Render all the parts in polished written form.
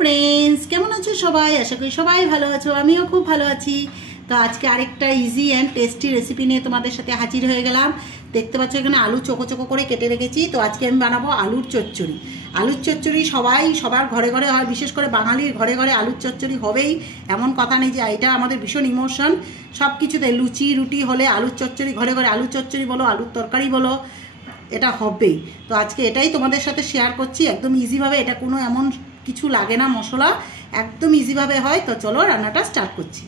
Friends केमन आछो सबाई आशा करी सबाई भालो आछो आमिও खूब भालो आছি। तो आज के आरेकटा इजी एंड टेस्टी रेसिपि निये तोमादेर साथे हाजिर हये गेलाम। देखते पाচ্ছ এখানে आलू चोको चोको करे केटे रेखेছি। तो आज के आमि बानाबो आलुर चच्चড়ি। आलुर चच्चড়ি सबाई सबार घरे घरे হয়, विशेष करे बाঙালির घरे घरे आलुर चच्चড়ি হবেই এমন কথা নেই যে এটা আমাদের ভীষণ ইমোশন। সব কিছুতে লুচি রুটি হলে আলুর চচ্চড়ি, ঘরে ঘরে আলুর চচ্চড়ি বলো আলুর তরকারি বলো এটা হবেই। তো আজকে এটাই তোমাদের সাথে শেয়ার করছি একদম ইজি ভাবে। এটা কোনো এমন কিছু লাগে না মশলা, একদম ইজি ভাবে হয়। তো চলো রান্নাটা স্টার্ট করছি।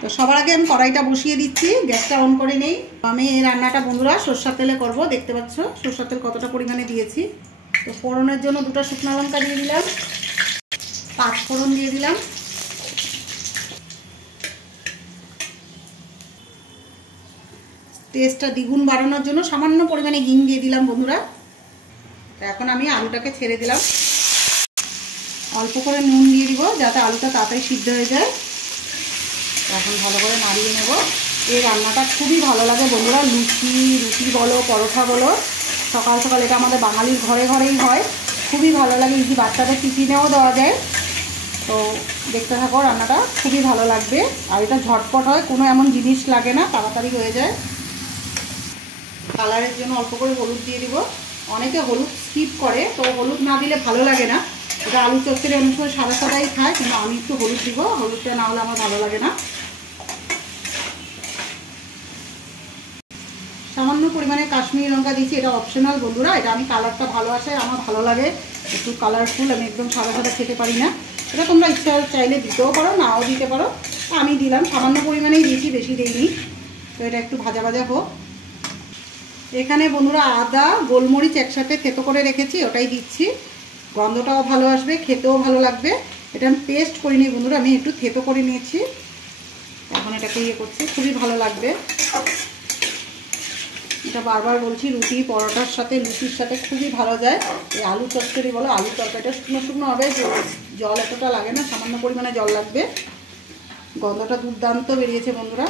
তো সবার আগে আমি কড়াইটা বসিয়ে দিচ্ছি, গ্যাসটা অন করে নেই। আমি এই রান্নাটা বন্ধুরা সরষের তেলে করব। দেখতে পাচ্ছ সরষের তেল কতটা পরিমাণে দিয়েছি। তো ফোড়নের জন্য দুটো শুকনো লঙ্কা দিয়ে দিলাম, 5 ফোড়ন দিয়ে দিলাম, টেস্টটা দ্বিগুণ বাড়ানোর জন্য সামান্য পরিমাণে হিং দিয়ে দিলাম বন্ধুরা। তো এখন আমি আলুটাকে ছেড়ে দিলাম, অল্প করে নুন দিয়ে দিব যাতে আলুটা তাড়াতাড়ি সিদ্ধ হয়ে যায়। এখন ভালো করে নাড়িয়ে নেব। এই রান্নাটা খুবই ভালো লাগে বন্ধুরা, লুচি রুটি বলো পরোটা বলো, সকাল সকাল এটা আমাদের বাঙালির ঘরে ঘরেই হয়, খুবই ভালো লাগে। ইজি বাচ্চাদের টিফিনেও দেওয়া যায়। তো দেখতে থাকো, রান্নাটা খুবই ভালো লাগবে। আর এটা ঝটপট হয়, কোনো এমন জিনিস লাগে না, তাড়াতাড়ি হয়ে যায়। কালারের জন্য অল্প করে হলুদ দিয়ে দিব। অনেকে হলুদ স্কিপ করে, তো হলুদ না দিলে ভালো লাগে না। এটা আলু চচ্চড়ি অনেক সময় সাদা সাদাই খায়, কিন্তু আমি একটু হলুদ দিব, হলুদটা না হলে আমার ভালো লাগে না। সামান্য পরিমাণে কাশ্মীরি লঙ্কা দিচ্ছি, এটা অপশনাল বন্ধুরা। এটা আমি কালারটা ভালো আসে, আমার ভালো লাগে একটু কালারফুল। আমি একদম সাদা সাদা খেতে পারি না। এটা তোমরা ইচ্ছা চাইলে দিতেও পারো, নাও দিতে পারো। আমি দিলাম সামান্য পরিমাণেই দিয়েছি, বেশি দিইনি। তো এটা একটু ভাজা ভাজা হোক। এখানে বন্ধুরা আদা গোলমরিচ একসাথে থেতো করে রেখেছি, ওটাই দিচ্ছি। গন্ধটাও ভালো আসবে, খেতেও ভালো লাগবে। এটা আমি পেস্ট করিনি বন্ধুরা, আমি একটু থেতো করে নিয়েছি। এখন এটাকে ইয়ে করছি, খুবই ভালো লাগবে। এটা বারবার বলছি, রুটি পরোটার সাথে লুচির সাথে খুবই ভালো যায়। এই আলু চচ্চড়ি বলো আলু তরকারিটা শুকনো শুকনো হবে, জল এতটা লাগে না, সামান্য পরিমাণে জল লাগবে। গন্ধটা দুর্দান্ত বেরিয়েছে বন্ধুরা,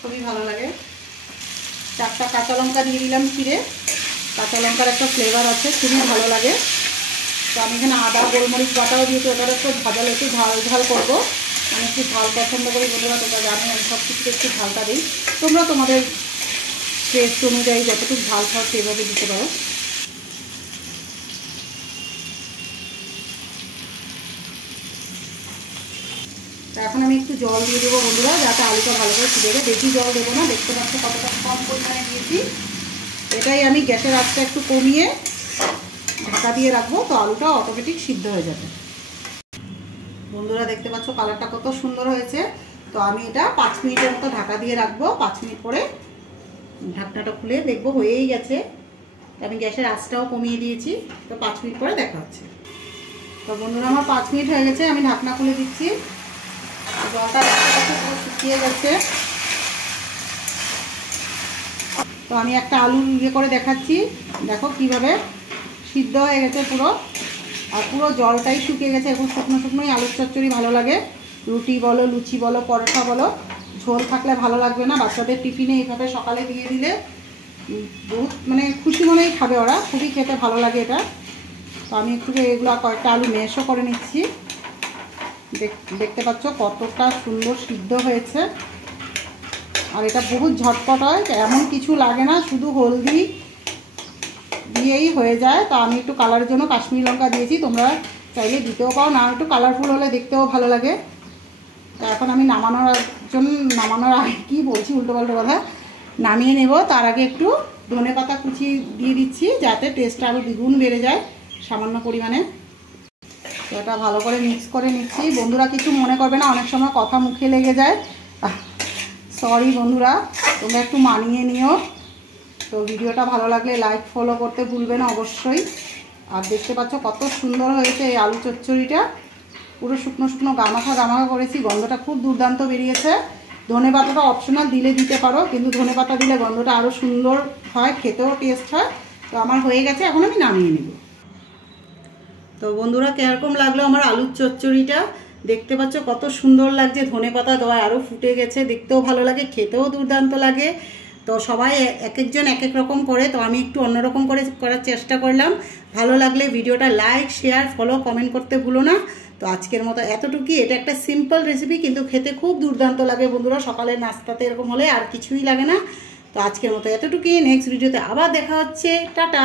খুবই ভালো লাগে। 4টা কাঁচা লঙ্কা দিয়ে দিলাম চিড়ে। কাঁচা লঙ্কার একটা ফ্লেভার আছে, খুবই ভালো লাগে। তো আমি এখানে আদা গোলমরিচ বাটাও দিয়েছি, ওটার একটু ভাজালে একটু ঝাল ঝাল করবো। আমি একটু ঝাল পছন্দ করি বন্ধুরা, তোমরা জানো আমি সব কিছুতে একটু ঝালটা দিই। তোমরা তোমাদের টেস্ট অনুযায়ী যতটুকু ঝাল খাও সেভাবে দিতে পারো। এখন আমি একটু জল দিয়ে দেবো বন্ধুরা, যাতে আলুটা ভালো করে সিদ্ধ হবে। বেশি জল দেবো না, দেখতে পাচ্ছ কতটা কম পরিমাণে দিয়েছি। এটাই আমি গ্যাসের আঁচটা একটু কমিয়ে ঢাকা দিয়ে রাখবো, তো আলুটা অটোমেটিক সিদ্ধ হয়ে যাবে। বন্ধুরা দেখতে পাচ্ছ কালারটা কত সুন্দর হয়েছে। তো আমি এটা 5 মিনিটের মতো ঢাকা দিয়ে রাখবো। 5 মিনিট পরে ঢাকনাটা খুলে দেখবো হয়েই গেছে। আমি গ্যাসের আঁচটাও কমিয়ে দিয়েছি। তো 5 মিনিট পরে দেখা হচ্ছে। তো বন্ধুরা আমার 5 মিনিট হয়ে গেছে, আমি ঢাকনা খুলে দিচ্ছি। জলটা পুরো শুকিয়ে গেছে। তো আমি একটা আলু ইয়ে করে দেখাচ্ছি, দেখো কিভাবে সিদ্ধ হয়ে গেছে পুরো। আর পুরো জলটাই শুকিয়ে গেছে। এখন শুকনো শুকনোই আলুর চচ্চড়ি ভালো লাগে। রুটি বলো লুচি বলো পরোটা বলো, ঝোল থাকলে ভালো লাগবে না। বাচ্চাদের টিফিনে এইভাবে সকালে দিয়ে দিলে বহুত মানে খুশি মনেই খাবে ওরা, খুবই খেতে ভালো লাগে এটা। তো আমি একটু এগুলো কয়েকটা আলু ম্যাশও করে নিচ্ছি। দেখতে পাচ্ছ কতটা সুন্দর সিদ্ধ হয়েছে। আর এটা বহুত ঝটপট হয়, এমন কিছু লাগে না, শুধু হলদি দিয়েই হয়ে যায়। তো আমি একটু কালারের জন্য কাশ্মীরি লঙ্কা দিয়েছি, তোমরা চাইলে দিতেও পারো, না একটু কালারফুল হলে দেখতেও ভালো লাগে। তো এখন আমি নামানোর আগে কী বলছি উল্টোপাল্টো কথা, নামিয়ে নেব। তার আগে একটু ধনেপাতা কুচি দিয়ে দিচ্ছি, যাতে টেস্টটা আরও দ্বিগুণ বেড়ে যায় সামান্য পরিমাণে। তো এটা ভালো করে মিক্স করে নিচ্ছি। বন্ধুরা কিছু মনে করবে না, অনেক সময় কথা মুখে লেগে যায়, সরি বন্ধুরা, তোমরা একটু মানিয়ে নিও। তো ভিডিওটা ভালো লাগলে লাইক ফলো করতে ভুলবে না অবশ্যই। আর দেখতে পাচ্ছ কত সুন্দর হয়েছে এই আলু চচ্চড়িটা, পুরো শুকনো শুকনো গামাখা করেছি। গন্ধটা খুব দুর্দান্ত বেরিয়েছে। ধনেপাতাটা অপশনাল, দিলে দিতে পারো, কিন্তু ধনেপাতা দিলে গন্ধটা আরও সুন্দর হয়, খেতেও টেস্ট হয়। তো আমার হয়ে গেছে, এখন আমি নামিয়ে নেব। তো বন্ধুরা কীরকম লাগলো আমার আলুর চচ্চড়িটা, দেখতে পাচ্ছ কত সুন্দর লাগছে। ধনেপাতা দেওয়া আরও ফুটে গেছে, দেখতেও ভালো লাগে, খেতেও দুর্দান্ত লাগে। তো সবাই এক একজন এক এক রকম করে, তো আমি একটু অন্যরকম করে করার চেষ্টা করলাম। ভালো লাগলে ভিডিওটা লাইক, শেয়ার, ফলো, কমেন্ট করতে ভুলো না। তো আজকের মতো এতটুকুই। এটা একটা সিম্পল রেসিপি, কিন্তু খেতে খুব দুর্দান্ত লাগে বন্ধুরা। সকালের নাস্তাতে এরকম হলে আর কিছুই লাগে না। তো আজকের মতো এতটুকুই। নেক্সট ভিডিওতে আবার দেখা হচ্ছে। টাটা।